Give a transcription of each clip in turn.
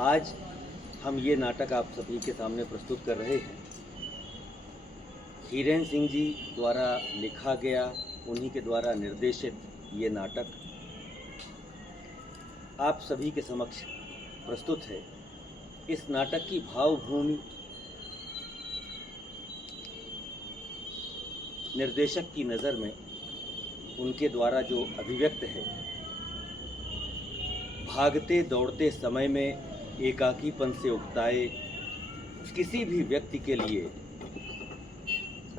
आज हम ये नाटक आप सभी के सामने प्रस्तुत कर रहे हैं। हीरेन सिंह जी द्वारा लिखा गया, उन्हीं के द्वारा निर्देशित ये नाटक आप सभी के समक्ष प्रस्तुत है। इस नाटक की भावभूमि निर्देशक की नज़र में उनके द्वारा जो अभिव्यक्त है, भागते दौड़ते समय में एकाकीपन से उकताए किसी भी व्यक्ति के लिए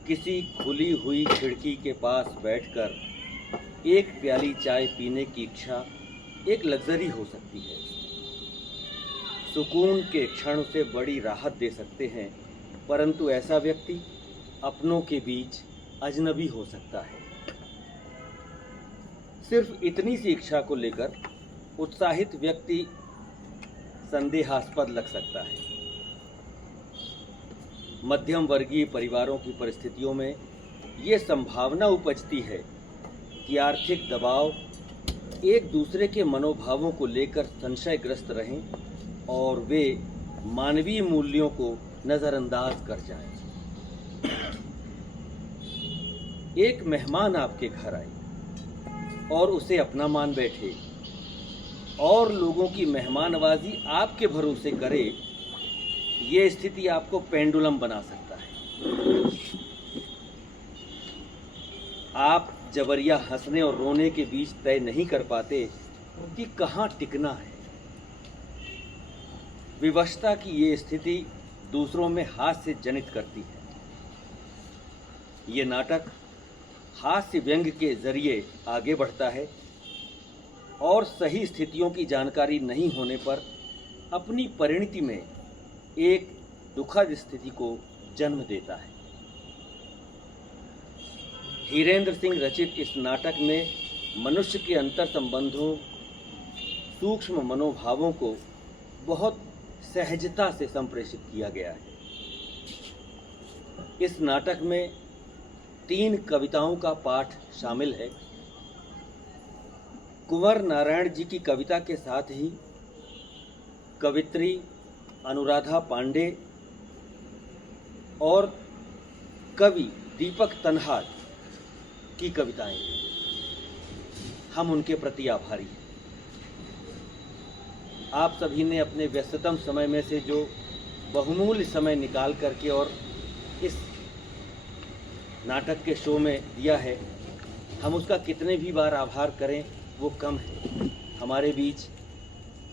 किसी खुली हुई खिड़की के पास बैठकर एक प्याली चाय पीने की इच्छा एक लग्जरी हो सकती है। सुकून के क्षण से बड़ी राहत दे सकते हैं, परंतु ऐसा व्यक्ति अपनों के बीच अजनबी हो सकता है। सिर्फ इतनी सी इच्छा को लेकर उत्साहित व्यक्ति संदेहास्पद लग सकता है। मध्यम वर्गीय परिवारों की परिस्थितियों में ये संभावना उपजती है कि आर्थिक दबाव एक दूसरे के मनोभावों को लेकर संशयग्रस्त रहें और वे मानवीय मूल्यों को नज़रअंदाज कर जाएं। एक मेहमान आपके घर आए और उसे अपना मान बैठे और लोगों की मेहमानवाजी आपके भरोसे करे, ये स्थिति आपको पेंडुलम बना सकता है। आप जबरिया हंसने और रोने के बीच तय नहीं कर पाते कि कहाँ टिकना है। विवशता की ये स्थिति दूसरों में हास्य जनित करती है। ये नाटक हास्य व्यंग के जरिए आगे बढ़ता है और सही स्थितियों की जानकारी नहीं होने पर अपनी परिणति में एक दुखद स्थिति को जन्म देता है। हीरेंद्र सिंह रचित इस नाटक में मनुष्य के अंतर संबंधों, सूक्ष्म मनोभावों को बहुत सहजता से संप्रेषित किया गया है। इस नाटक में 3 कविताओं का पाठ शामिल है। कुंवर नारायण जी की कविता के साथ ही कवित्री अनुराधा पांडे और कवि दीपक तन्हार की कविताएं हैं। हम उनके प्रति आभारी हैं। आप सभी ने अपने व्यस्ततम समय में से जो बहुमूल्य समय निकाल करके और इस नाटक के शो में दिया है, हम उसका कितने भी बार आभार करें वो कम है। हमारे बीच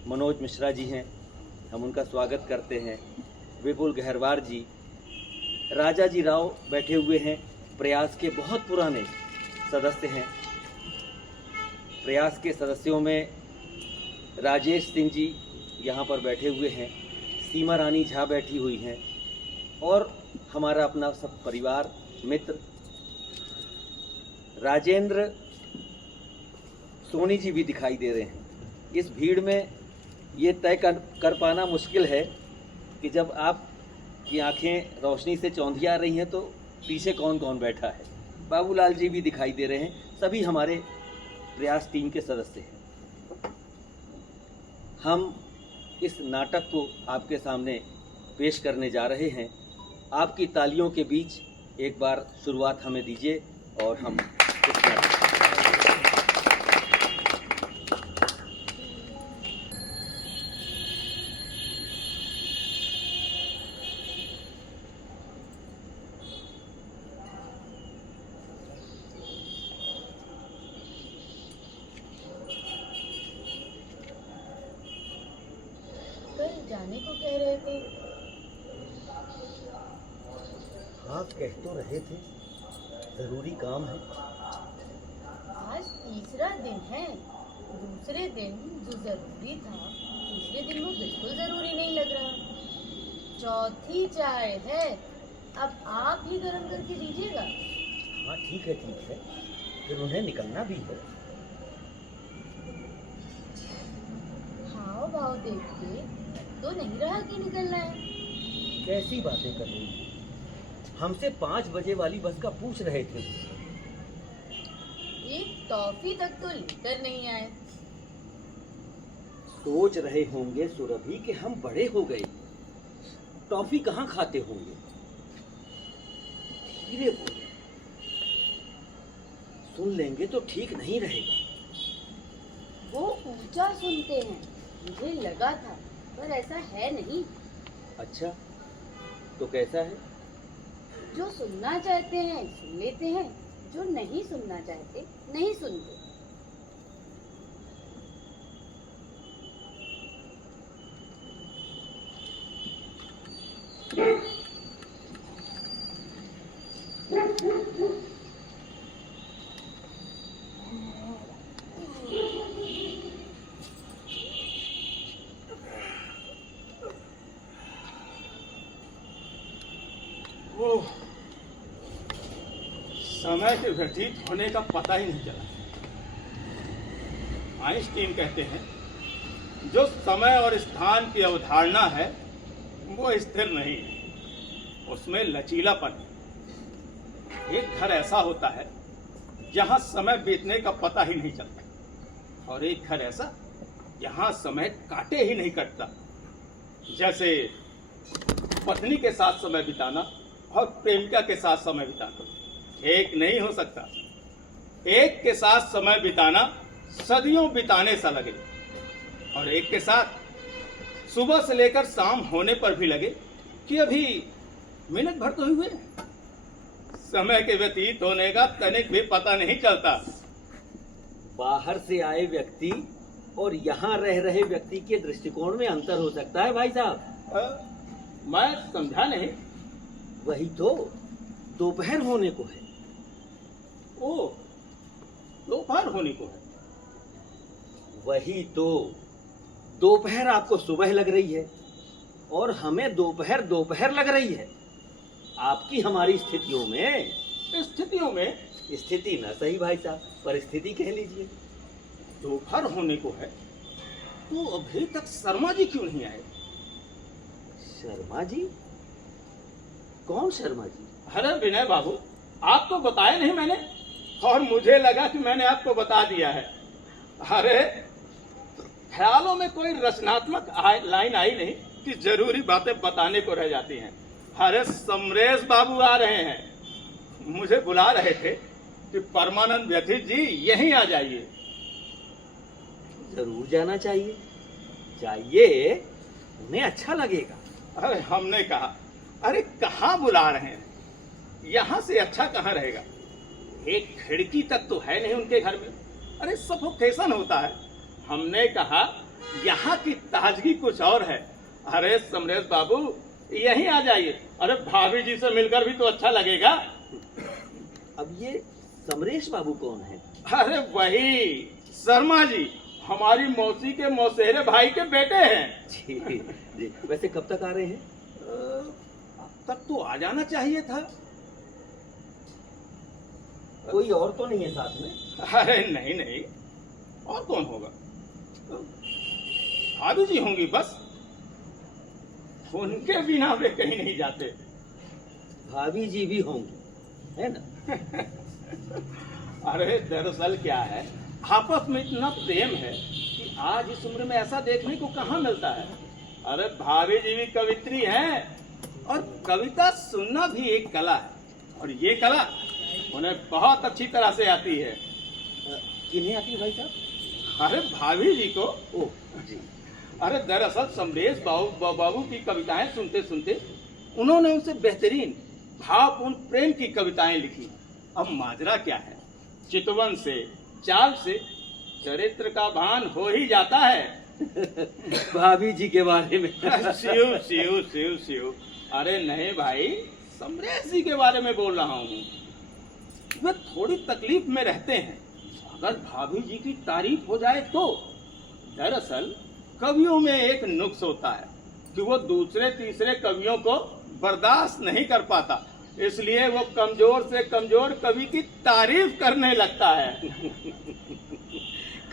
मनोज मिश्रा जी हैं, हम उनका स्वागत करते हैं। विपुल गहरवार जी, राजा जी राव बैठे हुए हैं, प्रयास के बहुत पुराने सदस्य हैं। प्रयास के सदस्यों में राजेश सिंह जी यहाँ पर बैठे हुए हैं, सीमा रानी झा बैठी हुई हैं और हमारा अपना सब परिवार मित्र राजेंद्र सोनी जी भी दिखाई दे रहे हैं। इस भीड़ में ये तय कर पाना मुश्किल है कि जब आपकी आंखें रोशनी से चौंधिया रही हैं तो पीछे कौन कौन बैठा है। बाबूलाल जी भी दिखाई दे रहे हैं। सभी हमारे प्रयास टीम के सदस्य हैं। हम इस नाटक को आपके सामने पेश करने जा रहे हैं। आपकी तालियों के बीच एक बार शुरुआत हमें दीजिए और हम इस नाटक जाने को कह रहे थे। हाँ, कह तो रहे थे, जरूरी काम है। आज तीसरा दिन है। दूसरे दिन जो जरूरी था, तीसरे दिन वो बिल्कुल जरूरी नहीं लग रहा। चौथी चाय है, अब आप ही गर्म करके दीजिएगा। हाँ ठीक है, फिर उन्हें निकलना भी है। हाव भाव देख के तो नहीं रहा कि निकलना है। कैसी बातें कर रही हैं? हमसे 5 बजे वाली बस का पूछ रहे थे। एक टॉफी तक तो लेकर नहीं आए। सोच रहे होंगे सुरभि कि हम बड़े हो गए, टॉफी कहाँ खाते होंगे। धीरे बोले, सुन लेंगे तो ठीक नहीं रहेगा। वो ऊंचा सुनते हैं, मुझे लगा था, पर ऐसा है नहीं। अच्छा, तो कैसा है? जो सुनना चाहते हैं सुन लेते हैं, जो नहीं सुनना चाहते नहीं सुनते। ओह, समय के व्यतीत होने का पता ही नहीं चला। आइंस्टीन कहते हैं जो समय और स्थान की अवधारणा है वो स्थिर नहीं है, उसमें लचीलापन है। एक घर ऐसा होता है जहां समय बीतने का पता ही नहीं चलता, और एक घर ऐसा जहां समय काटे ही नहीं कटता। जैसे पत्नी के साथ समय बिताना और प्रेमिका के साथ समय बिताना एक नहीं हो सकता। एक के साथ समय बिताना सदियों बिताने सा लगे, और एक के साथ सुबह से लेकर शाम होने पर भी लगे कि अभी मिनट भर तो हुए। समय के व्यतीत होने का तनिक भी पता नहीं चलता। बाहर से आए व्यक्ति और यहाँ रह रहे व्यक्ति के दृष्टिकोण में अंतर हो सकता है भाई साहब। मैं समझा नहीं। वही तो, दोपहर होने को है। ओ, दोपहर होने को है। वही तो, दोपहर आपको सुबह लग रही है और हमें दोपहर दोपहर लग रही है। आपकी हमारी स्थितियों में स्थिति न सही भाई साहब, परिस्थिति कह लीजिए। दोपहर होने को है तो अभी तक शर्मा जी क्यों नहीं आए? शर्मा जी? कौन शर्मा जी? अरे विनय बाबू, आपको बताया नहीं मैंने, और मुझे लगा कि मैंने आपको बता दिया है। अरे ख्यालों में कोई रचनात्मक लाइन आई नहीं कि जरूरी बातें बताने को रह जाती हैं। अरे समरेश बाबू आ रहे हैं, मुझे बुला रहे थे कि परमानंद व्यथित जी यहीं आ जाइए। जरूर जाना चाहिए, जाइए, उन्हें अच्छा लगेगा। अरे हमने कहा, अरे कहाँ बुला रहे हैं, यहाँ से अच्छा कहाँ रहेगा। एक खिड़की तक तो है नहीं उनके घर में। अरे सफोकेशन होता है। हमने कहा यहाँ की ताजगी कुछ और है। अरे समरेश बाबू यहीं आ जाइए। अरे भाभी जी से मिलकर भी तो अच्छा लगेगा। अब ये समरेश बाबू कौन है? अरे वही शर्मा जी, हमारी मौसी के मौसेरे भाई के बेटे हैं। जी जी। वैसे कब तक आ रहे हैं? अब तक तो आ जाना चाहिए था। कोई और तो नहीं है साथ में? अरे नहीं नहीं, और कौन होगा? भाभी जी होंगी बस। उनके बिना वे कहीं नहीं जाते। भाभी जी भी होंगी, है ना? अरे दरअसल क्या है, आपस में इतना प्रेम है कि आज इस उम्र में ऐसा देखने को कहाँ मिलता है। अरे भाभी जी भी कवित्री हैं, और कविता सुनना भी एक कला है, और ये कला उन्हें बहुत अच्छी तरह से आती है। किन्हें आती है भाई साहब? अरे भाभी जी को। ओह जी। अरे दरअसल समरेश बाबू की कविताएं सुनते सुनते उन्होंने उनसे बेहतरीन भावपूर्ण प्रेम की कविताएं लिखी। अब माजरा क्या है, चितवन से चाल से चरित्र का भान हो ही जाता है। भाभी जी के बारे में? शिव शिव शिव शिव। अरे नहीं भाई, समरेश जी के बारे में बोल रहा हूँ। वे थोड़ी तकलीफ में रहते हैं। अगर भाभी जी की तारीफ हो जाए तो। दरअसल कवियों में एक नुक्स होता है कि वो दूसरे तीसरे कवियों को बर्दाश्त नहीं कर पाता, इसलिए वो कमजोर से कमजोर कवि की तारीफ करने लगता है।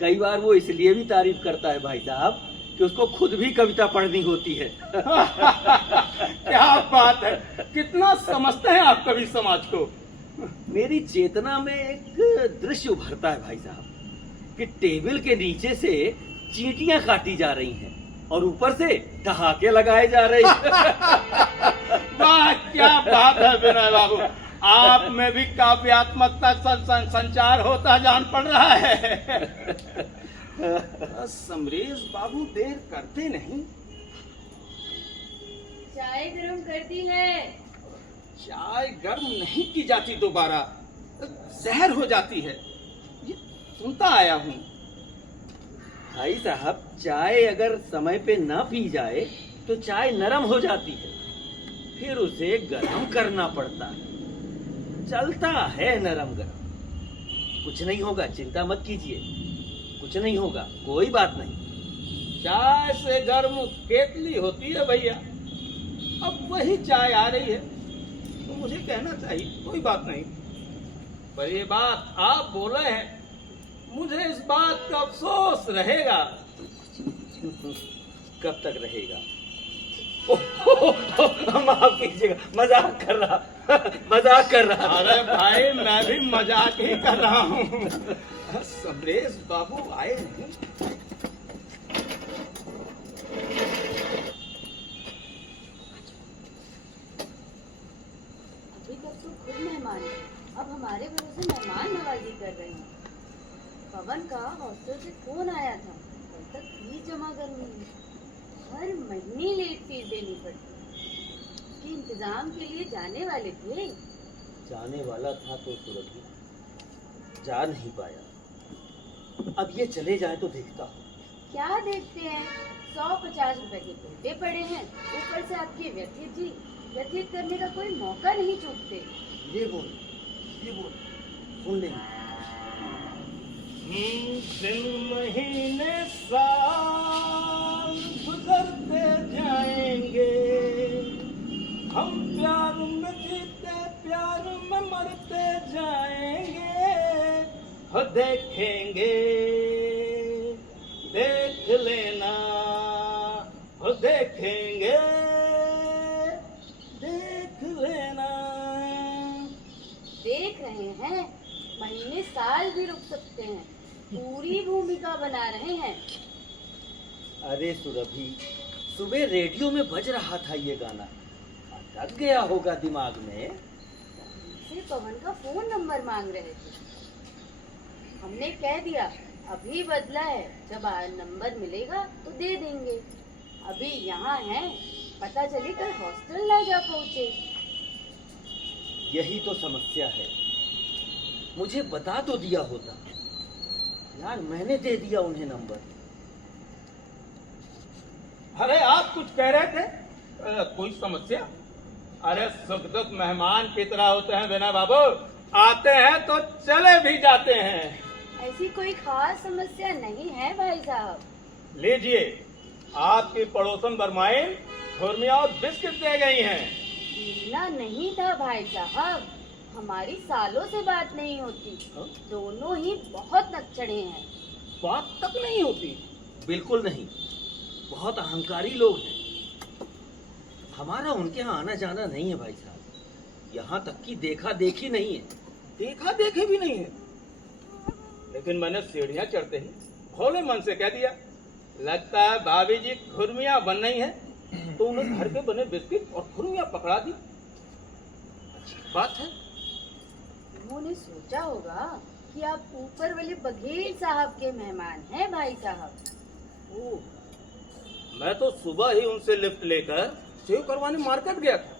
कई बार वो इसलिए भी तारीफ करता है भाई साहब कि उसको खुद भी कविता पढ़नी होती है। क्या बात है, कितना समझते हैं आप कवि समाज को। मेरी चेतना में एक दृश्य उभरता है भाई साहब कि टेबल के नीचे से चींटियां काटी जा रही हैं और ऊपर से ठहाके लगाए जा रहे हैं। वाह, क्या बात है विनय बाबू, आप में भी काव्यात्मकता संचार होता जान पड़ रहा है। समरेश बाबू देर करते नहीं। चाय गरम कर दी है। चाय गर्म नहीं की जाती, दोबारा जहर हो जाती है, ये सुनता आया हूँ। भाई साहब, चाय अगर समय पे ना पी जाए तो चाय नरम हो जाती है, फिर उसे गर्म करना पड़ता है। चलता है नरम गरम। कुछ नहीं होगा, चिंता मत कीजिए, कुछ नहीं होगा, कोई बात नहीं। चाय से गर्म केतली होती है भैया, अब वही चाय आ रही है तो मुझे कहना चाहिए, कोई बात नहीं। पर ये बात आप बोले हैं, मुझे इस बात का अफसोस रहेगा। कब तक रहेगा? माफ कीजिएगा, मजाक कर रहा। अरे भाई, मैं भी मजाक ही कर रहा हूँ। समरेश बाबू आए नहीं। अभी तक तो खुद मेहमान थे, अब हमारे भरोसे मेहमान नवाजी कर रहे हैं। पवन का हॉस्टल से फोन आया था, कल तक फीस जमा करनी है। हर महीने लेट फीस देनी पड़ती है। उसके इंतजाम के लिए जाने वाले थे। जाने वाला था तो सुरभि जा नहीं पाया। अब ये चले जाए तो देखता हूँ। क्या देखते हैं, 150 रुपए के टोटे पड़े हैं, ऊपर से आपके व्यतीत करने का कोई मौका नहीं चूकते। ये बोल, सुन लेंगे। दिन महीने साल गुजरते जाएंगे, हम प्यार में जीते प्यार में मरते जाएंगे। हो देखेंगे, देख लेना, हो देखेंगे, देख लेना। देख रहे हैं, महीने साल भी रुक सकते हैं, पूरी भूमिका बना रहे हैं। अरे सुरभि, सुबह रेडियो में बज रहा था ये गाना, अटक गया होगा दिमाग में। से पवन का फोन नंबर मांग रहे थे, हमने कह दिया अभी बदला है, जब नंबर मिलेगा तो दे देंगे। अभी यहाँ हैं, पता चले कल हॉस्टल ना जा पहुँचे। यही तो समस्या है, मुझे बता तो दिया होता यार, मैंने दे दिया उन्हें नंबर। अरे आप कुछ कह रहे थे? कोई समस्या? अरे सुख दुख मेहमान की तरह होते हैं विनय बाबू, आते हैं तो चले भी जाते हैं। ऐसी कोई खास समस्या नहीं है भाई साहब। लीजिए, आपकी पड़ोसन बरमाइन खुरमिया और बिस्किट दे गई हैं। मिलना नहीं था भाई साहब, हमारी सालों से बात नहीं होती। दोनों ही बहुत नकचढ़े हैं। बात तक नहीं होती? बिल्कुल नहीं, बहुत अहंकारी लोग हैं। हमारा उनके यहाँ आना जाना नहीं है भाई साहब, यहाँ तक कि देखा देखी नहीं है। देखा देखे भी नहीं है, लेकिन मैंने सीढ़ियाँ चढ़ते ही भोले मन से कह दिया, लगता है भाभी जी खुरमिया बन रही है, तो उन्हें घर के बने बिस्किट और खुरमिया पकड़ा दी। अच्छी बात है। उन्होंने सोचा होगा कि आप ऊपर वाले बघेल साहब के मेहमान हैं भाई साहब। ओह, मैं तो सुबह ही उनसे लिफ्ट लेकर सेव करवाने मार्केट गया था।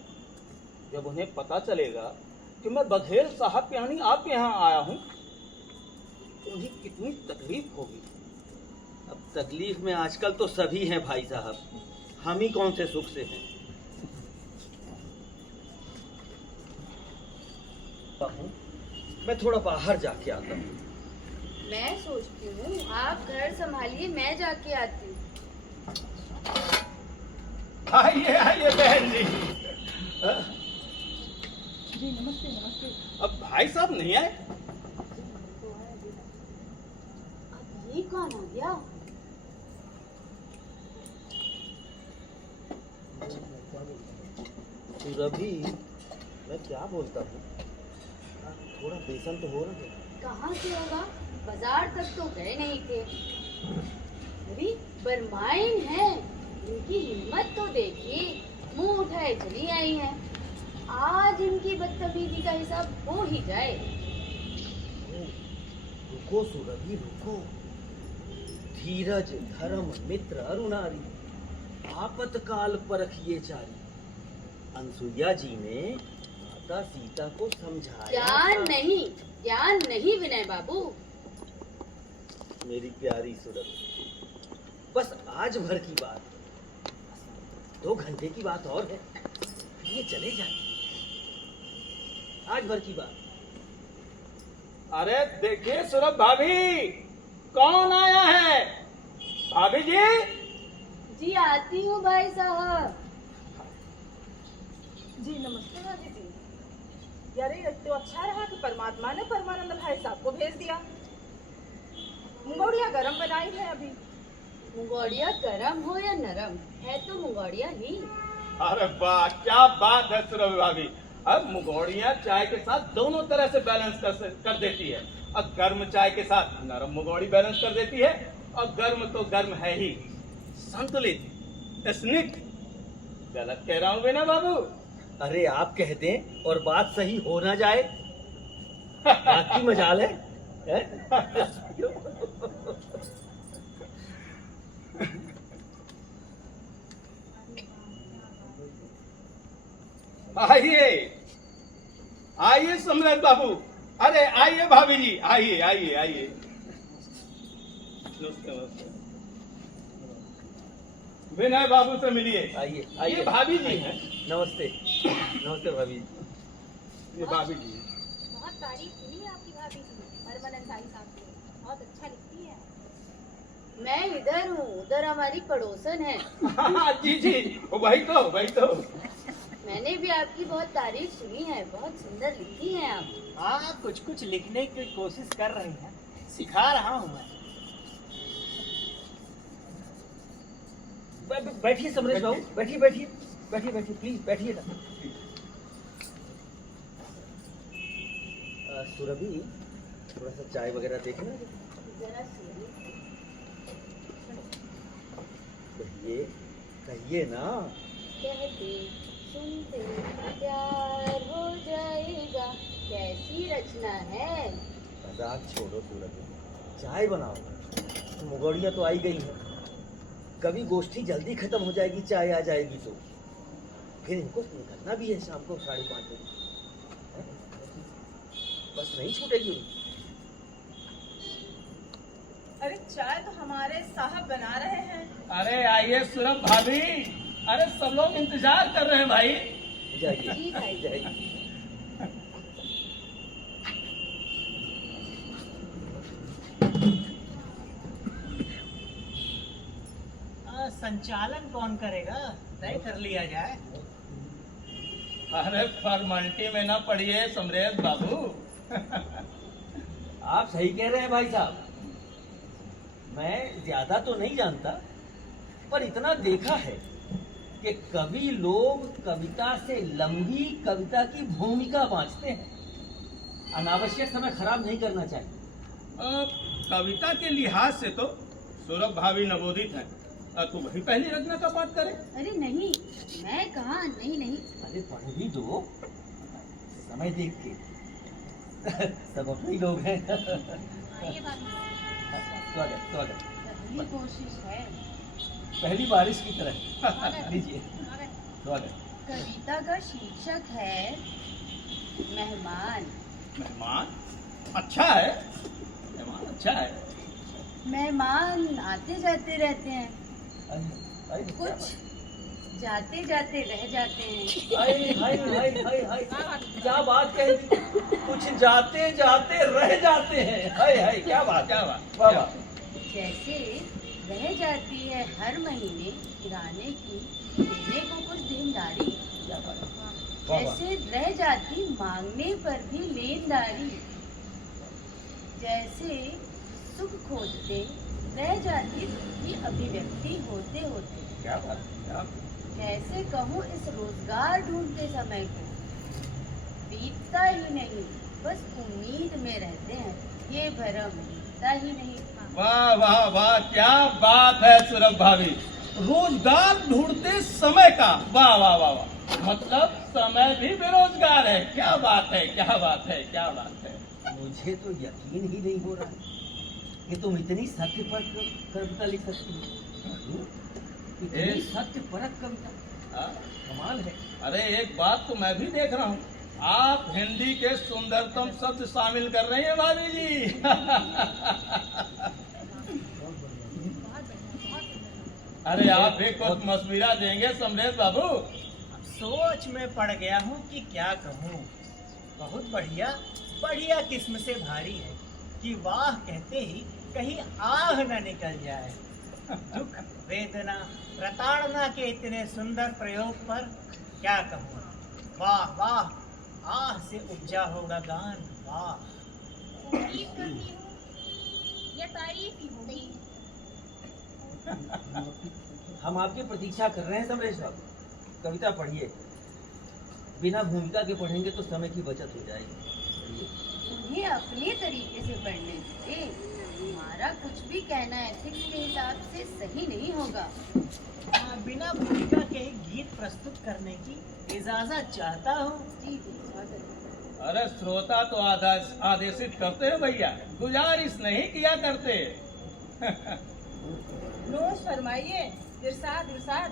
जब उन्हें पता चलेगा कि मैं बघेल साहब के यानी आपके यहाँ आया हूँ, तो उन्हें कितनी तकलीफ होगी। अब तकलीफ में आजकल तो सभी हैं भाई साहब, हम ही कौन से सुख से हैं। मैं थोड़ा बाहर जाके आता हूँ। मैं सोचती हूँ आप घर संभालिए, मैं जाके आती हूँ। आइए आइए बहन जी। जी नमस्ते नमस्ते। अब भाई साहब नहीं आए? अब ये कौन आ गया? सुरभि, मैं क्या बोलता हूँ, थोड़ा बेसन तो हो रहा है। कहाँ से होगा, बाजार तक तो गए नहीं थे। अरे बरमाइन है, इनकी हिम्मत तो देखिए, मुंह उठाए चली आई हैं। आज इनकी बदतमीजी का हिसाब हो ही जाए। रुको सुरभि रुको। धीरज धर्म मित्र अरुणारी, आपतकाल परखिए चारी। अनसुईया जी ने माता सीता को समझाया ज्ञान था। नहीं विनय बाबू। मेरी प्यारी सुरभि, बस आज भर की बात, 2 घंटे की बात और है, ये चले जाए। आज भर की बात। अरे देखिए सुरभ भाभी, कौन आया है? भाभी जी। जी आती हूँ भाई साहब। जी नमस्ते भाभी जी। यार ये तो अच्छा रहा कि परमात्मा ने परमानंद भाई साहब को भेज दिया। मुंगौड़िया गरम बनाई है अभी। मुंगौड़िया गरम हो या नरम, है तो मुंगौड़िया ही। अरे वाह, क्या बात है सुरभि भाभी। अब मुगौड़ियाँ चाय के साथ दोनों तरह से बैलेंस कर देती है। अब गर्म चाय के साथ नरम मुगौड़ी बैलेंस कर देती है, और गर्म तो गर्म है ही, संतुलित, स्निग्ध। गलत कह रहा हूँ बिना बाबू? अरे आप कह दें और बात सही हो ना जाए, बात की मजाल है, आइए आइए सम्राट बाबू। अरे आइए भाभी जी, आइए आइए आइए। नमस्ते नमस्ते। विनय बाबू से मिलिए। आइए ये आइए। भाभी जी हैं। नमस्ते नमस्ते भाभी जी। ये भाभी जी हैं। बहुत तारीफ हुई है आपकी भाभी की, परमानंद भाई साहब की, बहुत अच्छा लिखती है। मैं इधर हूँ, उधर हमारी पड़ोसन है। हाँ, जी जी, वही तो। मैंने भी आपकी बहुत तारीफ सुनी है, बहुत सुंदर लिखती हैं आप। हाँ, कुछ लिखने की कोशिश कर रही हैं, सिखा रहा हूँ मैं। बैठिए समरेश बाबू, बैठिए प्लीज बैठिए ना। सुरभि, थोड़ा सा चाय वगैरह देखना। जरा सुनिए। कहिए ना। कहते सुनते प्यार हो जाएगा, कैसी रचना है। मजाक छोड़ो सुरभि, चाय बनाओ। मुगौड़ियाँ तो आई गई हैं, कभी गोष्ठी जल्दी खत्म हो जाएगी, चाय आ जाएगी तो फिर इनको निकलना भी है शाम को 5:30 बजे। बस नहीं छूटेगी उनकी। अरे चाय तो हमारे साहब बना रहे हैं। अरे आइए सुरभ भाभी, अरे सब लोग इंतजार कर रहे हैं भाई। जाइए जी भाई। जाइए। संचालन कौन करेगा, तय कर लिया जाए। अरे फॉर्मेलिटी में ना पड़िए समरेश बाबू। आप सही कह रहे हैं भाई साहब। मैं ज्यादा तो नहीं जानता, पर इतना देखा है कि कवि लोग कविता से लंबी कविता की भूमिका बांचते हैं। अनावश्यक समय खराब नहीं करना चाहिए। कविता के लिहाज से तो सौरभ भाभी नवोदित हैं। तू वही पहली रचना का पाठ करे। अरे नहीं, मैं कहा नहीं। अरे पढ़ भी दो, समय देख के। सब अपने ही लोग हैं। आइए भाभी। स्वागत स्वागत। पहली कोशिश है। पहली बारिश की तरह लीजिए। स्वागत। कविता का शीर्षक है मेहमान। मेहमान अच्छा है, मेहमान अच्छा है। मेहमान आते जाते रहते हैं, अरे, कुछ जाते जाते रह जाते हैं। हाय हाय हाय हाय हाय, क्या बात कह दी। कुछ जाते जाते रह जाते हैं। हाय हाय, क्या बात। वाह वाह। जैसे रह जाती है हर महीने किराने की देने को कुछ देनदारी, क्या बात। वाह वाह। जैसे रह जाती मांगने पर भी लेनदारी, जैसे सुख खोजते रह जाती दुखी अभिव्यक्ति होते होते, क्या बात, क्या कैसे कहूँ इस रोजगार ढूंढते समय को बीतता ही नहीं, बस उम्मीद में रहते हैं, ये भरम मिलता ही नहीं। वाह वाह वाह, क्या बात है सुरभ भाभी, रोजगार ढूंढते समय का, वाह वाह वाह वाह, मतलब समय भी बेरोजगार है। क्या बात है, क्या बात है, क्या बात है। मुझे तो यकीन ही नहीं हो रहा है कि तुम इतनी सत्य पर कविता लिख सकती हो। इतनी सत्य परक कविता, हाँ? कमाल है। अरे एक बात तो मैं भी देख रहा हूँ, आप हिंदी के सुंदरतम शब्द शामिल कर रही हैं भाभी जी। अरे आप भी कुछ मशविरा देंगे समरेश बाबू? सोच में पड़ गया हूँ कि क्या कहूँ। बहुत बढ़िया बढ़िया किस्म से भारी है कि वाह कहते ही कहीं आह न निकल जाए। दुख वेदना प्रताड़ना के इतने सुंदर प्रयोग पर क्या कहूँ। वाह वाह, आह से उपजा होगा गान। वाह, तारीफ करनी हो या तारीफ ही होगी। हम आपकी प्रतीक्षा कर रहे हैं समरेश बाबू, कविता पढ़िए। बिना भूमिका के पढ़ेंगे तो समय की बचत हो जाएगी। उन्हें अपने तरीके से पढ़ने दीजिए, हमारा कुछ भी कहना एथिक्स के हिसाब से सही नहीं होगा। बिना भूमिका के गीत प्रस्तुत करने की इजाजत चाहता हूँ। जी स्वागत। अरे श्रोता तो आदेशित करते हैं भैया, गुजारिश नहीं किया करते। नोश फरमाइए, इरशाद इरशाद।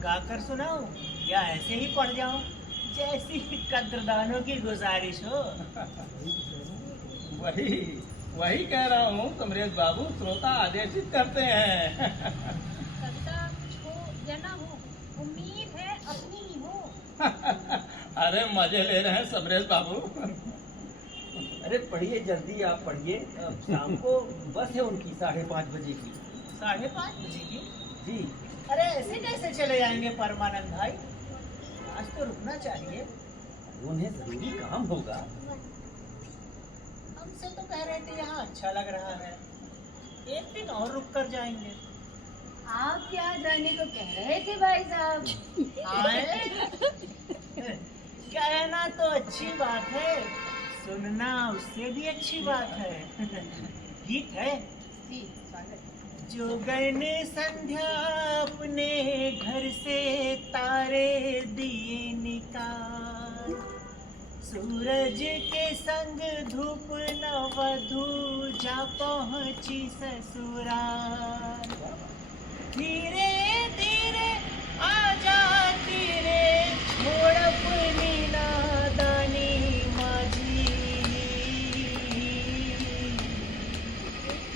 गाकर सुनाऊं या ऐसे ही पढ़ जाऊं, जैसी कद्रदानों की गुजारिश हो। वही वही कह रहा हूँ समरेश बाबू, श्रोता आदेशित करते हैं। कविता कुछ हो या ना हो, उम्मीद है अपनी ही हो। अरे मजे ले रहे हैं समरेश बाबू। अरे पढ़िए जल्दी, आप पढ़िए। शाम को बस है उनकी 5:30 बजे की। 5:30 बजे की? जी। अरे ऐसे कैसे चले जाएंगे परमानंद भाई, आज तो रुकना चाहिए। उन्हें जरूरी काम होगा। हमसे तो कह रहे थे यहाँ अच्छा लग रहा है, एक दिन और रुक कर जाएंगे। आप क्या जाने को कह रहे थे भाई साहब? कहना तो अच्छी बात है, सुनना उससे भी अच्छी बात है। गीत है। जी स्वागत। जोगन संध्या अपने घर से तारे दिए निकाल, सूरज के संग धूप नवधू जा पहुंची ससुराल। धीरे धीरे आजा धीरे छोड़ अपनी नादानी माझी,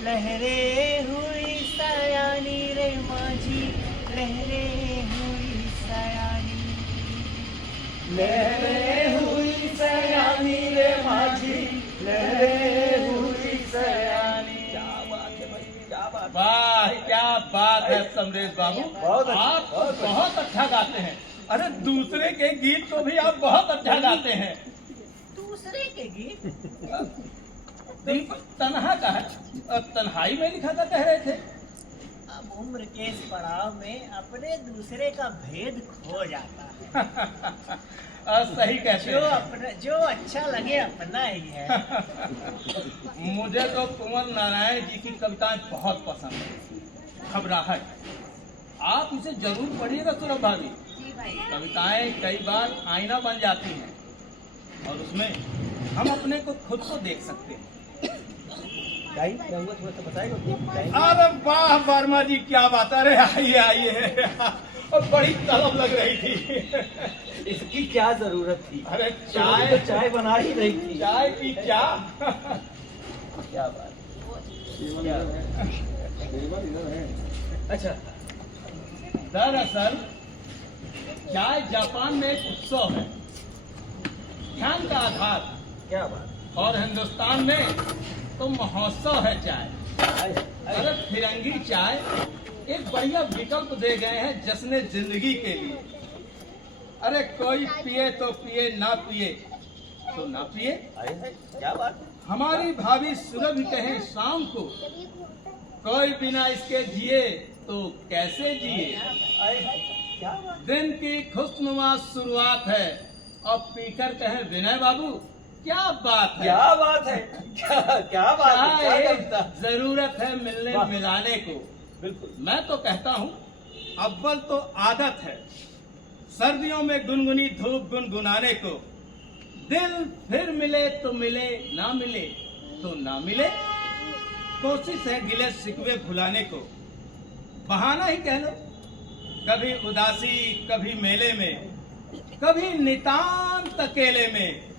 लहरे हुई सयानी रे माझी, लहरे हुई सयानी, लहरे हुई सयानी रे माझी, लहरे हुई सयानी। क्या बात है भाई, क्या बात। वाह क्या बात है समरेश बाबू, बहुत अच्छा, आप बहुत अच्छा गाते हैं। अरे दूसरे के गीत को भी आप बहुत अच्छा गाते हैं। दूसरे के गीत दिल पर तन्हा का है, तन्हाई में लिखा था कह रहे थे। अब उम्र के इस पड़ाव में अपने दूसरे का भेद खो जाता है। सही कहते हैं। जो अच्छा लगे अपना ही है। मुझे तो कुंवर नारायण जी की कविताएं बहुत पसंद है। घबराहट, आप इसे जरूर पढ़िएगा सुरभ भाभी। जी भाई। कविताएं कई बार आईना बन जाती हैं और उसमें हम अपने को खुद को देख सकते हैं। क्या हुआ थोड़ा सा बताएगा? अरे वाह वर्मा जी, क्या बात। अरे आइए आइए, और बड़ी तलब लग रही थी। इसकी क्या जरूरत थी? अरे चाय तो चाय बना ही रही थी। चाय की क्या क्या बात, क्या अच्छा। दरअसल चाय जापान में एक उत्सव है, ध्यान का आधार, क्या बात। और हिंदुस्तान में तो महोत्सव है चाय। अरे फिरंगी चाय एक बढ़िया विकल्प दे गए हैं जश्न जिंदगी के लिए। अरे कोई पिए तो पिए, ना पिए तो ना पिए। क्या बात। हमारी भाभी सुरभि कहे शाम को, कोई बिना इसके जिए तो कैसे जिए। क्या बात। दिन की खुशनुमा शुरुआत है, और पीकर कहे विनय बाबू क्या बात है, क्या बात है, क्या बात है, क्या क्या कविता। जरूरत है मिलने वाह। मिलाने को। बिल्कुल। मैं तो कहता हूँ अव्वल तो आदत है सर्दियों में गुनगुनी धूप गुनगुनाने को। दिल फिर मिले तो मिले, ना मिले तो ना मिले। कोशिश है गिले शिकवे भुलाने को, बहाना ही कह लो। कभी उदासी, कभी मेले में, कभी नितांत अकेले में।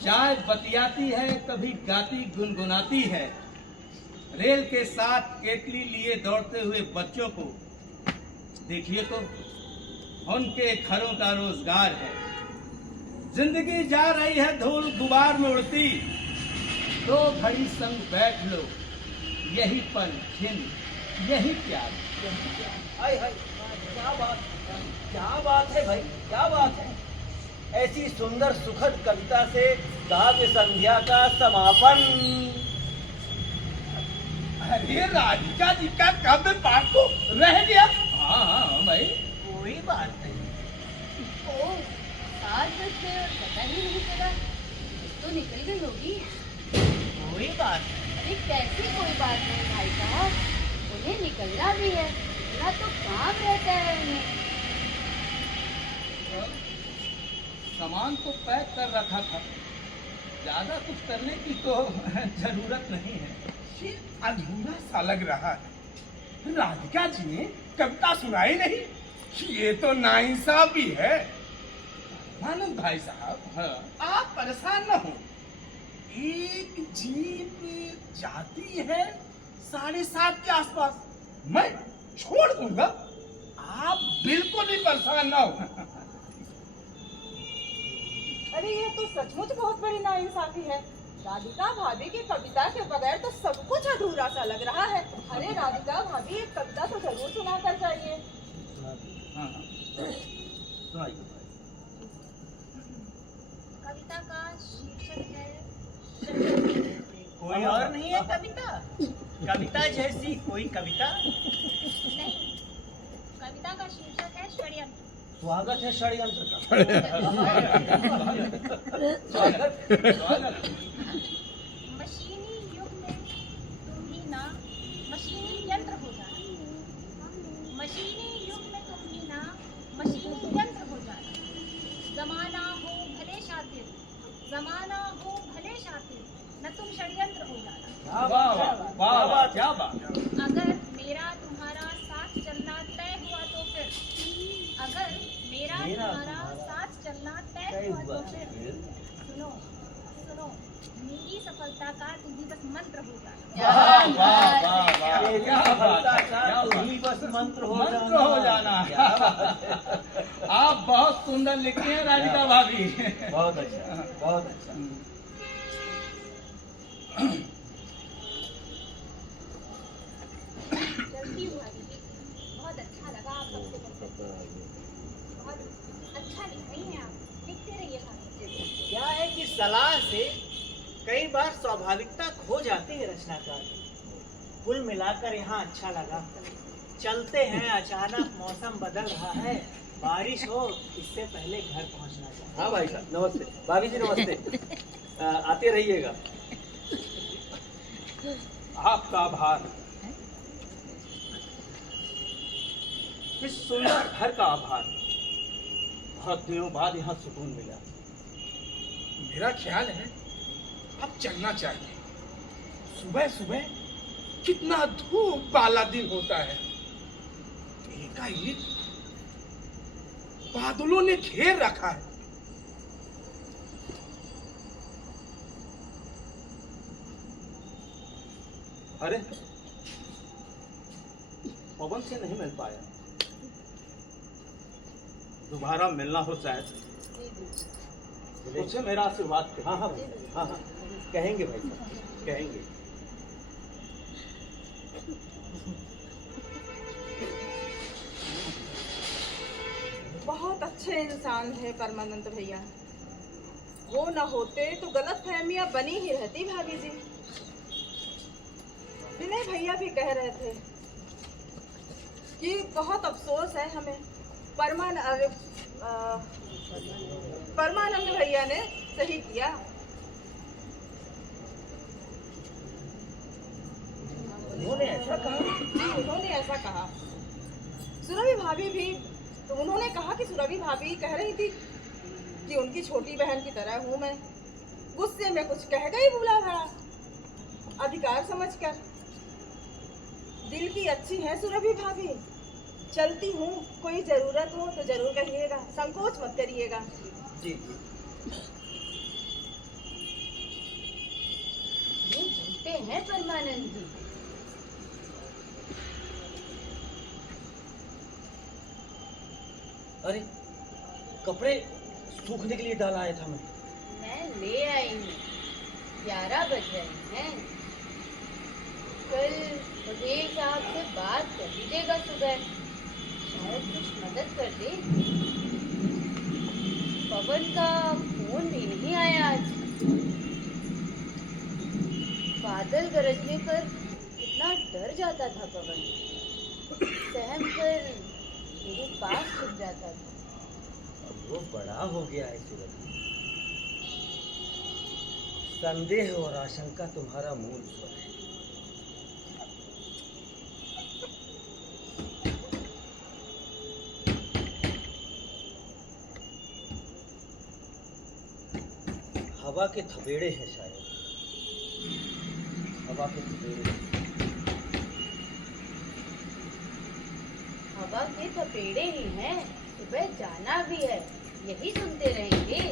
चाय बतियाती है, कभी गाती गुनगुनाती है। रेल के साथ केतली लिए दौड़ते हुए बच्चों को देखिए तो उनके घरों का रोजगार है। जिंदगी जा रही है धूल गुबार में उड़ती, दो घड़ी संग बैठ लो, यही पल छिन, यही प्यार। हाय हाय, क्या बात है भाई, क्या बात है। ऐसी सुंदर सुखद कविता से काव्य संध्या का समापन। अरे राधिका जी का काव्य पाठ तो रह गया। हाँ हाँ भाई, कोई बात नहीं। ओ 7 बज गए और पता ही नहीं चला, तो निकल गई होगी। कोई बात नहीं। अरे कैसी कोई बात नहीं भाई साहब, उन्हें निकलना भी है, ना तो काम रहता है उन्हें। सामान तो पैक कर रखा था, ज्यादा कुछ करने की तो जरूरत नहीं है। ये अधूरा सा लग रहा है। राधिका जी ने कविता सुनाई नहीं, ये तो नाइंसाफी है। मानंद भाई साहब, हाँ। आप परेशान न हो। एक जीप जाती है 7:30 के आसपास, मैं छोड़ दूंगा। आप बिल्कुल भी परेशान ना हो। अरे ये तो सचमुच बहुत बड़ी नाइंसाफी है। राधिका भाभी की कविता के बगैर तो सब कुछ अधूरा सा लग रहा है। अरे राधिका भाभी एक कविता तो जरूर सुनाकर जाइए। हाँ। कविता का शीर्षक है कोई और नहीं है कविता? कविता जैसी कोई कविता? नहीं, कविता का शीर्षक है षड्यंत्र। स्वागत है षड्यंत्र का। स्वागत। मशीनी युग में तुम भी ना मशीनी यंत्र हो जाना। मशीनी युग में तुम भी ना मशीनी यंत्र हो जाना। जमाना हो भले शातिर, जमाना हो भले शातिर, न तुम षड्यंत्र हो जाना। वाह वाह वाह वाह, क्या बात। अगर मेरा तुम्हारा साथ चलना तय हुआ तो फिर, अगर मेरा तुम्हारा साथ चलना तय हुआ तो फिर, सुनो सुनो, मेरी सफलता का तुम्ही बस मंत्र हो जाना। वाह वाह वाह वाह, मेरी क्या बात सफलता है, का क्या तुम ही बात। बस मंत्र हो मंत्र हो जाना। क्या बात है। आप बहुत सुंदर लिखती हैं राधिका भाभी। बहुत अच्छा, बहुत अच्छा। चलती हूँ अभी भी। बहुत अच्छा लगा आप सबसे मिलकर। बहुत अच्छा लिख रही हैं आप, लिखते रहिए भाभी। क्या है कि सलाह से कई बार स्वाभाविकता खो जाती है रचनाकार की। कुल मिलाकर यहाँ अच्छा लगा। चलते हैं, अचानक मौसम बदल रहा है, बारिश हो इससे पहले घर पहुँचना चाहिए। हाँ भाई साहब, नमस्ते। भाभी जी नमस्ते। आते रहिएगा। आपका आभार। इस सुंदर घर का आभार। बहुत दिनों बाद यहाँ सुकून मिला। मेरा ख्याल है अब चलना चाहिए। सुबह सुबह कितना धूप वाला दिन होता है, एकाएक बादलों ने घेर रखा है। अरे पवन से नहीं मिल पाया। दोबारा मिलना हो शायद, उससे मेरा आशीर्वाद करें। हाँ हाँ भाई, हाँ हाँ, कहेंगे भाई साहब, कहेंगे। बहुत अच्छे इंसान है परमानंद भैया। वो न होते तो गलत फहमियां बनी ही रहती भाभी जी। विनय भैया भी कह रहे थे कि बहुत अफसोस है हमें, परमानंद भैया ने सही किया ऐसा कहा? जी उन्होंने ऐसा कहा। सुरभि भाभी भी, तो उन्होंने कहा कि सुरभि भाभी कह रही थी कि उनकी छोटी बहन की तरह हूँ मैं। गुस्से में कुछ कह गई भूला भला, अधिकार समझकर। दिल की अच्छी है सुरभि भाभी। चलती हूँ, कोई जरूरत हो तो जरूर कहिएगा, संकोच मत करिएगा। जी ये झूठे हैं परमानंद जी। अरे कपड़े सूखने के लिए डाला आया था मैं। मैं ले आई हूँ, 11 बज रहे हैं। कल वजीर साहब से बात कर लीजिएगा सुबह, शायद कुछ मदद कर दे। पवन का फोन भी नहीं आया आज। बादल गरजने पर कितना डर जाता था पवन, सहम कर मेरे पास छुप जाता था। अब वो बड़ा हो गया है सूरज। संदेह और आशंका तुम्हारा मूल स्वर है। हवा के थपेड़े हैं शायद, हवा के थपेड़े। हवा के थपेड़े ही हैं, सुबह जाना भी है, यही सुनते रहेंगे।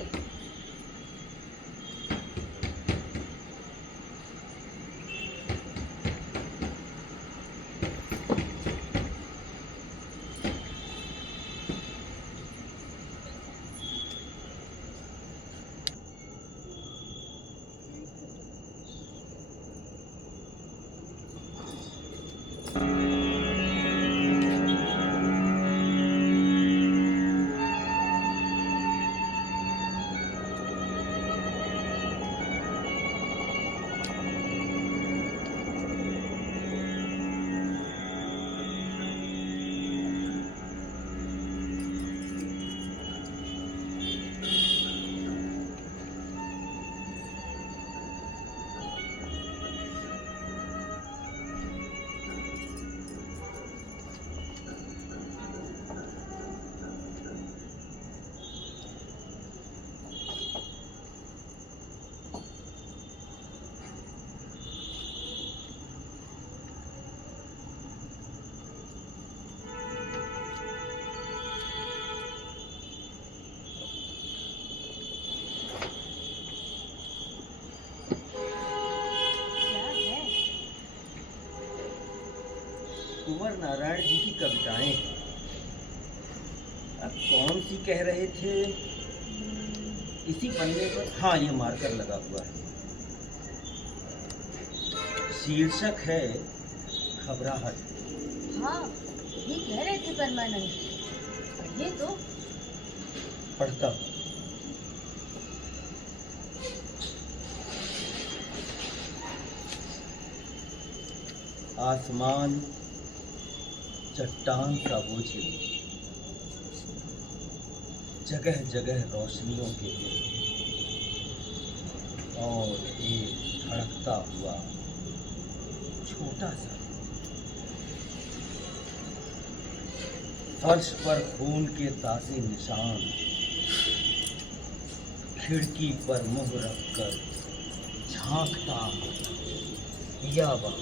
कुंवर नारायण जी की कविताएं हैं। अब कौन सी कह रहे थे? इसी पन्ने पर, हाँ, ये मार्कर लगा हुआ है। शीर्षक है घबराहट। हाँ, ये कह रहे थे परमानंद, ये तो पढ़ता हूँ। आसमान चट्टान सा बोझिल, जगह जगह रोशनियों के दिल, और एक धड़कता हुआ छोटा सा फर्श पर खून के ताज़े निशान, खिड़की पर मुंह रखकर झांकता पियावा,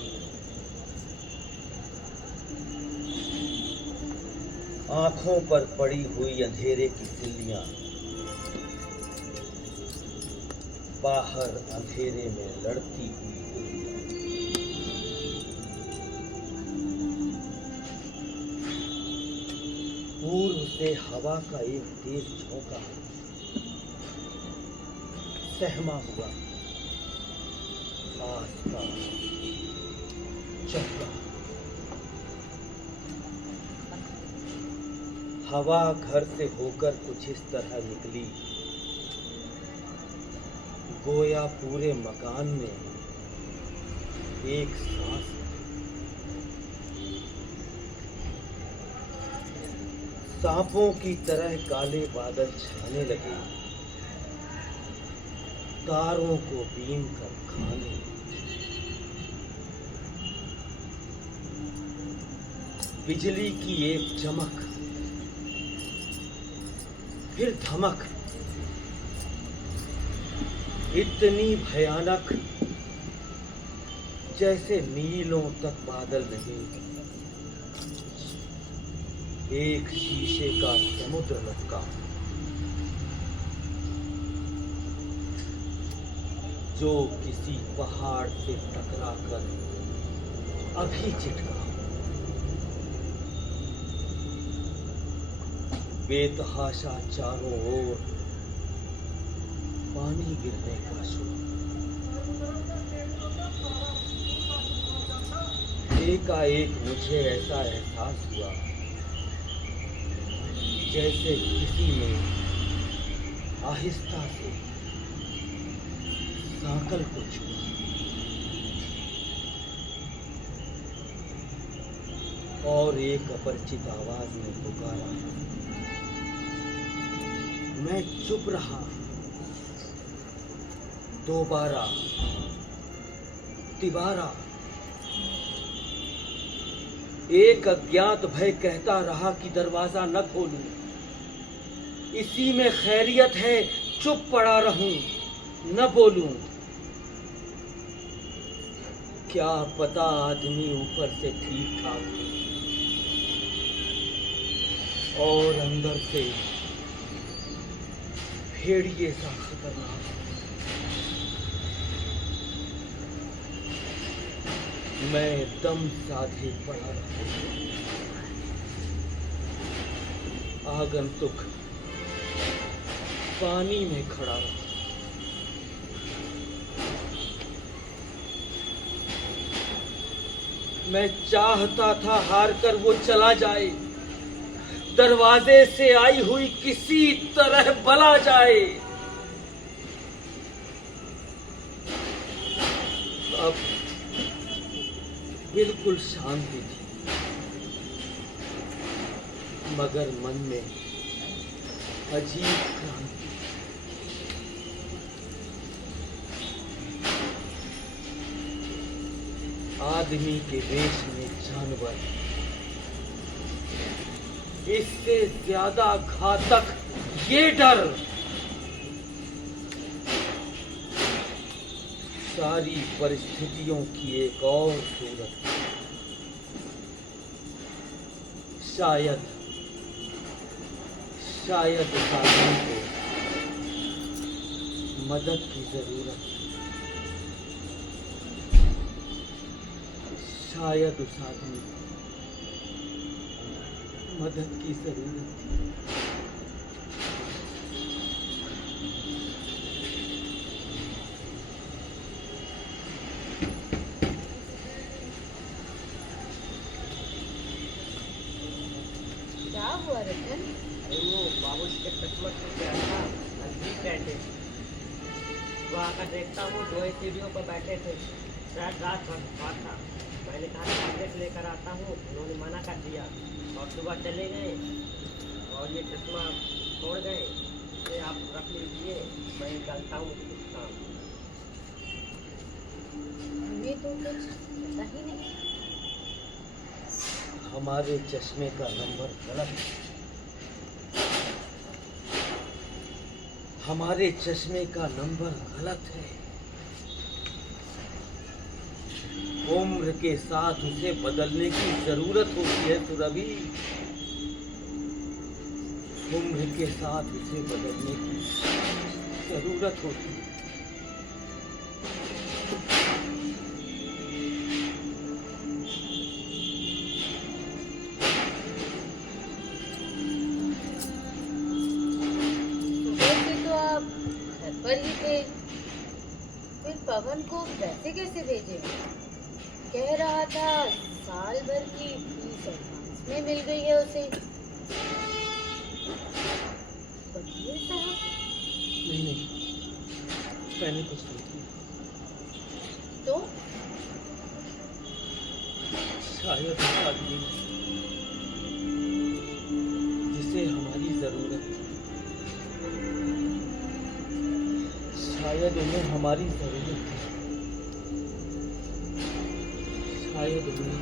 आंखों पर पड़ी हुई अंधेरे की सिल्लियां, बाहर अंधेरे में लड़ती हुई पूर्व से हवा का एक तेज झोंका सहमा हुआ आसपास चौका। हवा घर से होकर कुछ इस तरह निकली, गोया पूरे मकान में एक सांस। सांपों की तरह काले बादल छाने लगे, तारों को बीन कर खाने। बिजली की एक चमक, फिर धमक, इतनी भयानक जैसे मीलों तक बादल नहीं, एक शीशे का समुद्र लटका, जो किसी पहाड़ से टकराकर अभी चिटका। बेतहाशा चारों ओर पानी गिरने का शोर। एकाएक मुझे ऐसा एहसास हुआ जैसे किसी ने आहिस्ता से सांकल को छुआ। और एक अपरिचित आवाज ने पुकारा। मैं चुप रहा। दोबारा, तिबारा, एक अज्ञात भय कहता रहा कि दरवाजा न खोलूं। इसी में खैरियत है, चुप पड़ा रहूं, न बोलूं। क्या पता आदमी ऊपर से ठीक ठाक हो और अंदर से भेड़िए सा खतरनाक। मैं दम साधे पड़ा रहा। आगंतुक पानी में खड़ा रहा। मैं चाहता था हार कर वो चला जाए, दरवाजे से आई हुई किसी तरह बला जाए। अब बिल्कुल शांति थी, मगर मन में अजीब क्रांति। आदमी के वेश में जानवर, इससे ज्यादा घातक ये डर। सारी परिस्थितियों की एक और सूरत। शायद उस आदमी को मदद की जरूरत है। शायद उस आदमी को मदद की जरूरत थी। क्या हुआ रतन? वो बाबू जी के चश्मा टूट गया था, नजदीक बैठे। वो आकर देखता हूँ, दो सीढ़ियों पर बैठे थे। शायद रात भर बात था। मैंने कहा टैबलेट लेकर आता हूँ, उन्होंने मना कर दिया और सुबह चले गए और ये चश्मा छोड़ गए। इसे आप रख लीजिए, मैं निकलता हूँ कुछ काम। हमें तो कुछ पता ही नहीं। हमारे चश्मे का नंबर गलत है। हमारे चश्मे का नंबर गलत है। उम्र के साथ उसे बदलने की जरूरत होती है सुरभि। उम्र के साथ उसे बदलने की जरूरत होती है। पर ही थे, फिर पवन को वैसे कैसे भेजे? कह रहा था साल भर की फीस एडवांस में मिल गई है उसे। वकील साहब? नहीं, मैंने कुछ नहीं किया। तो शायद उस आदमी जिसे हमारी जरूरत है, शायद उन्हें हमारी जरूरत है, शायद उन्हें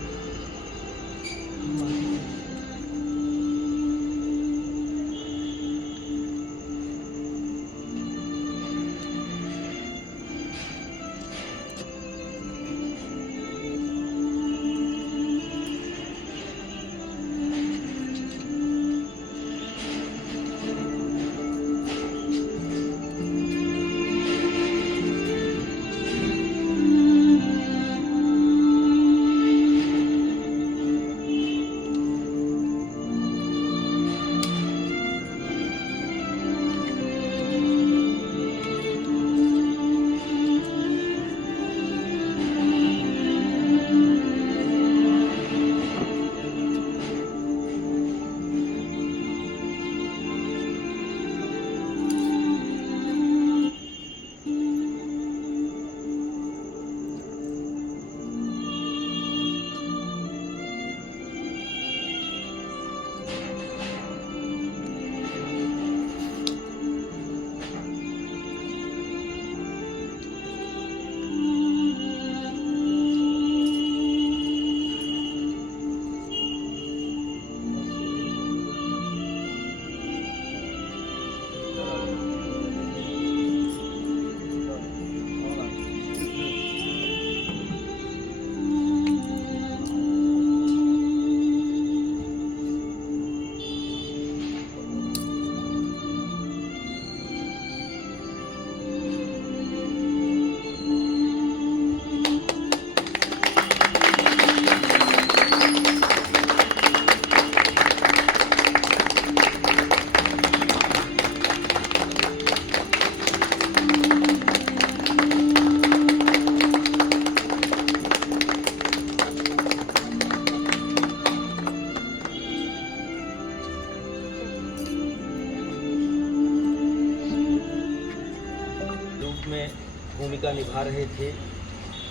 भूमिका निभा रहे थे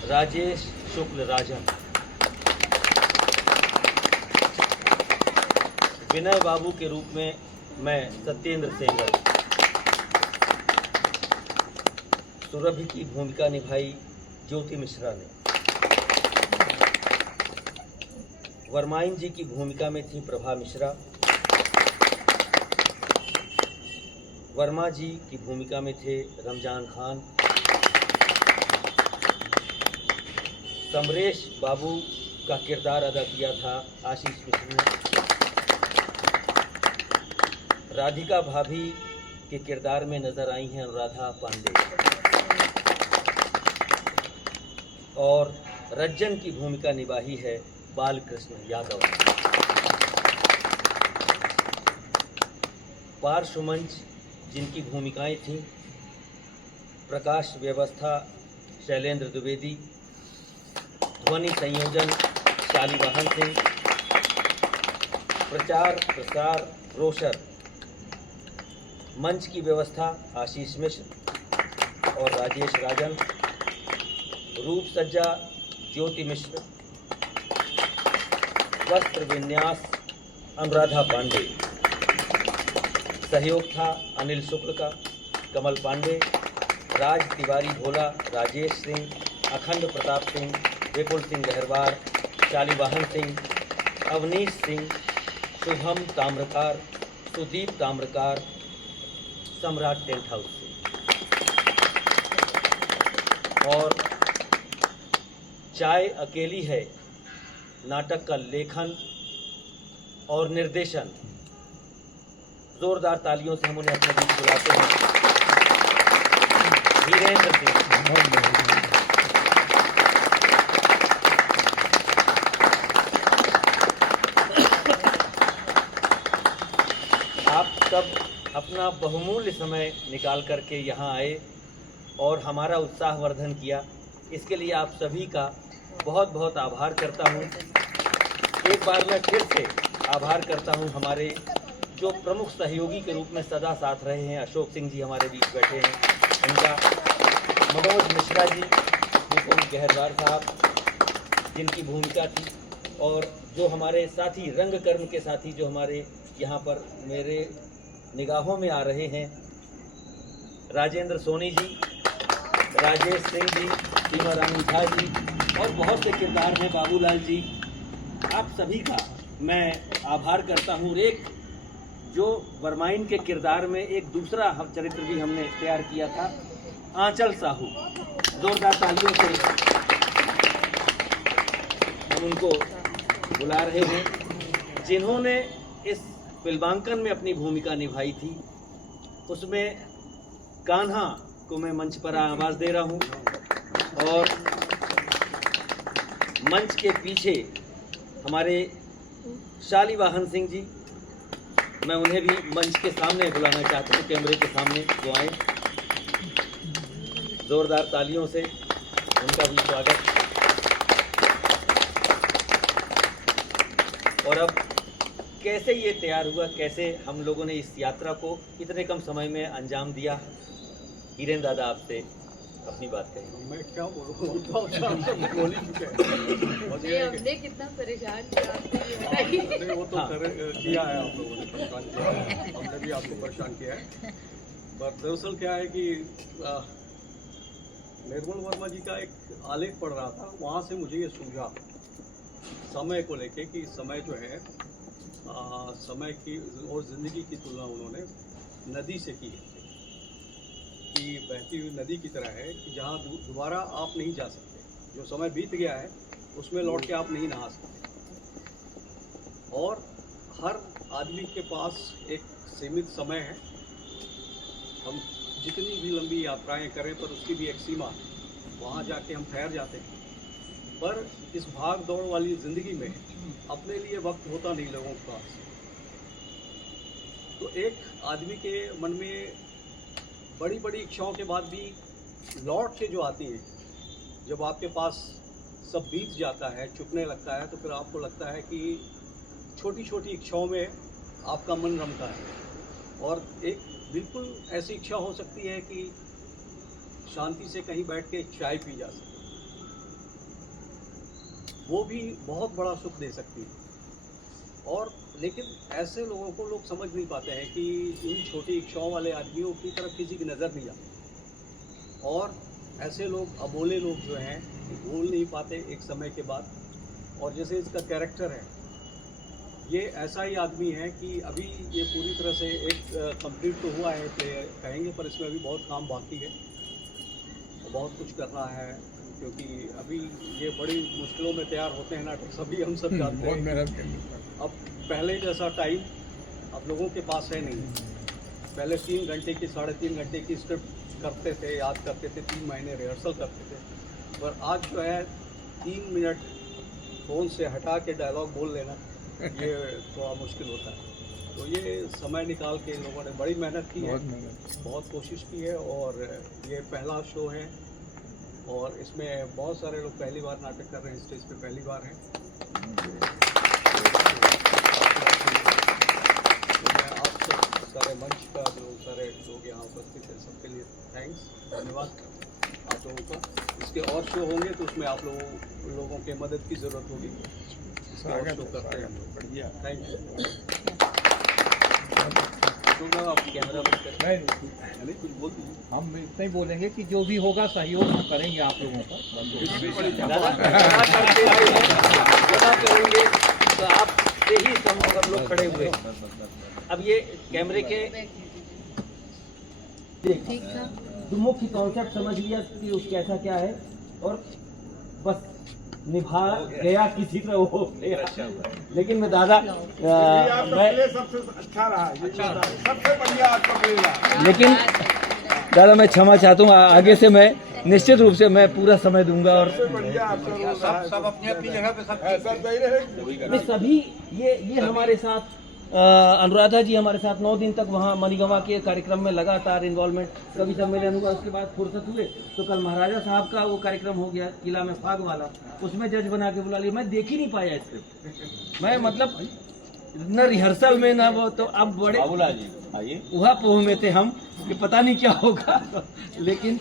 राजेश शुक्ल राजन, विनय बाबू के रूप में मैं सत्येंद्र सेंगर, सुरभि की भूमिका निभाई ज्योति मिश्रा ने, वर्माइन जी की भूमिका में थी प्रभा मिश्रा, वर्मा जी की भूमिका में थे रमजान खान, समरेश बाबू का किरदार अदा किया था आशीष मिश्र ने, राधिका भाभी के किरदार में नजर आई हैं अनुराधा पांडे, और रज्जन की भूमिका निभाई है बालकृष्ण यादव। पार्श्वमंच जिनकी भूमिकाएं थीं प्रकाश व्यवस्था शैलेंद्र द्विवेदी, ध्वनि संयोजन शालीवाहन सिंह, प्रचार प्रसार रोशर, मंच की व्यवस्था आशीष मिश्र और राजेश राजन, रूप सज्जा ज्योति मिश्र, वस्त्र विन्यास अनुराधा पांडे, सहयोग था अनिल शुक्ल का, कमल पांडे, राज तिवारी भोला, राजेश सिंह, अखंड प्रताप सिंह, विपुल सिंह गहरवार, शालीवाहन सिंह, अवनीश सिंह, शुभम ताम्रकार, सुदीप ताम्रकार, सम्राट टेंट हाउस से, और चाय अकेली है नाटक का लेखन और निर्देशन, जोरदार तालियों से हम उन्हें अपने बीच बुलाते हैं, वीरेंद्र सिंह। आप सब अपना बहुमूल्य समय निकाल करके यहाँ आए और हमारा उत्साहवर्धन किया, इसके लिए आप सभी का बहुत बहुत आभार करता हूँ। एक बार मैं फिर से आभार करता हूँ हमारे जो प्रमुख सहयोगी के रूप में सदा साथ रहे हैं, अशोक सिंह जी हमारे बीच बैठे हैं, उनका, मनोज मिश्रा जी, विपुल गहरवार साहब जिनकी भूमिका थी, और जो हमारे साथी रंगकर्म के साथी जो हमारे यहाँ पर मेरे निगाहों में आ रहे हैं, राजेंद्र सोनी जी, राजेश सिंह जी, सीमा रानी झा जी, और बहुत से किरदार हैं, बाबूलाल जी, आप सभी का मैं आभार करता हूँ। एक जो बरमाइन के किरदार में एक दूसरा चरित्र भी हमने तैयार किया था, आंचल साहू, जोरदार तालियों से हम उनको बुला रहे हैं, जिन्होंने इस फिल्मांकन में अपनी भूमिका निभाई थी। उसमें कान्हा को मैं मंच पर आवाज़ दे रहा हूँ और मंच के पीछे हमारे शालीवाहन सिंह जी, मैं उन्हें भी मंच के सामने बुलाना चाहता हूँ, कैमरे के सामने जो आए। जोरदार तालियों से उनका भी स्वागत। और अब कैसे ये तैयार हुआ, कैसे हम लोगों ने इस यात्रा को इतने कम समय में अंजाम दिया, हीरेन दादा आपसे अपनी बात कहें। मैं क्या बोलूँ, हमने कितना परेशान किया आपको, वो तो किया है आप लोगों ने, परेशान किया है, हमने भी आपको परेशान किया है। पर दरअसल क्या है कि निर्मल वर्मा जी का एक आलेख पढ़ रहा था, वहाँ से मुझे ये सूझा समय को लेके कि समय जो है समय की और ज़िंदगी की तुलना उन्होंने नदी से की है कि बहती हुई नदी की तरह है कि जहाँ दोबारा आप नहीं जा सकते, जो समय बीत गया है उसमें लौट के आप नहीं नहा सकते। और हर आदमी के पास एक सीमित समय है, हम जितनी भी लंबी यात्राएं करें पर उसकी भी एक सीमा है, वहाँ जाके हम ठहर जाते हैं। पर इस भाग दौड़ वाली ज़िंदगी में अपने लिए वक्त होता नहीं लोगों के पास। तो एक आदमी के मन में बड़ी बड़ी इच्छाओं के बाद भी लौट के जो आती है, जब आपके पास सब बीत जाता है, चुकने लगता है, तो फिर आपको लगता है कि छोटी छोटी इच्छाओं में आपका मन रमता है। और एक बिल्कुल ऐसी इच्छा हो सकती है कि शांति से कहीं बैठ के चाय पी जा सके, वो भी बहुत बड़ा सुख दे सकती है। और लेकिन ऐसे लोगों को लोग समझ नहीं पाते हैं कि इन छोटी इच्छाओं वाले आदमियों की तरफ किसी की नज़र नहीं आती। और ऐसे लोग, अबोले लोग जो हैं, भूल नहीं पाते एक समय के बाद। और जैसे इसका कैरेक्टर है, ये ऐसा ही आदमी है कि अभी ये पूरी तरह से एक कंप्लीट तो हुआ है कहेंगे, पर इसमें अभी बहुत काम बाकी है, बहुत कुछ करना है, क्योंकि अभी ये बड़ी मुश्किलों में तैयार होते हैं नाटक, सभी हम सब जानते हैं। मेहनत करनी। अब पहले जैसा टाइम अब लोगों के पास है नहीं। पहले 3 घंटे की, 3.5 घंटे की स्क्रिप्ट करते थे, याद करते थे, 3 महीने रिहर्सल करते थे। पर आज जो है 3 मिनट फ़ोन से हटा के डायलॉग बोल लेना, ये थोड़ा मुश्किल होता है। तो ये समय निकाल के लोगों ने बड़ी मेहनत की है, बहुत कोशिश की है। और ये पहला शो है और इसमें बहुत सारे लोग पहली बार नाटक कर रहे हैं, स्टेज पे पहली बार हैं। तो मैं आप सब सारे मंच का, जो सारे लोग यहाँ उपस्थित हैं, सबके लिए थैंक्स, धन्यवाद आप लोगों का। इसके और शो होंगे तो उसमें आप लोगों के मदद की ज़रूरत होगी, इसके और शो करते हैं हम लोग। बढ़िया, थैंक यू। आप कैमरा नहीं कुछ बोल दीजिए। हम इतना ही बोलेंगे कि जो भी होगा सहयोग हम करेंगे आप लोगों का। करेंगे तो आप से ही सब लोग खड़े हुए। अब ये कैमरे के ठीक था। मुख्य कॉन्सेप्ट समझ लिया कि उसका ऐसा क्या है, और बस निभा गया किसी तरह वो गया। लेकिन मैं दादा मैं सबसे अच्छा रहा, सबसे बढ़िया आपका प्ले रहा। लेकिन दादा मैं क्षमा चाहता हूँ, आगे से मैं निश्चित रूप से मैं पूरा समय दूंगा। और सब अपनी अपनी जगह पे सब सही रहे। सभी ये हमारे साथ अनुराधा जी हमारे साथ 9 दिन तक वहाँ मनीगवा के कार्यक्रम में लगातार इन्वॉल्वमेंट, कभी सम्मेलन हुआ, उसके बाद फुर्सत हुए तो कल महाराजा साहब का वो कार्यक्रम हो गया किला में फाग वाला, उसमें जज बना के बुला लिया। मैं देख ही नहीं पाया स्क्रिप्ट, मैं मतलब न रिहर्सल में ना वो, तो अब बड़े वहाँ पोह में थे हम कि पता नहीं क्या होगा। लेकिन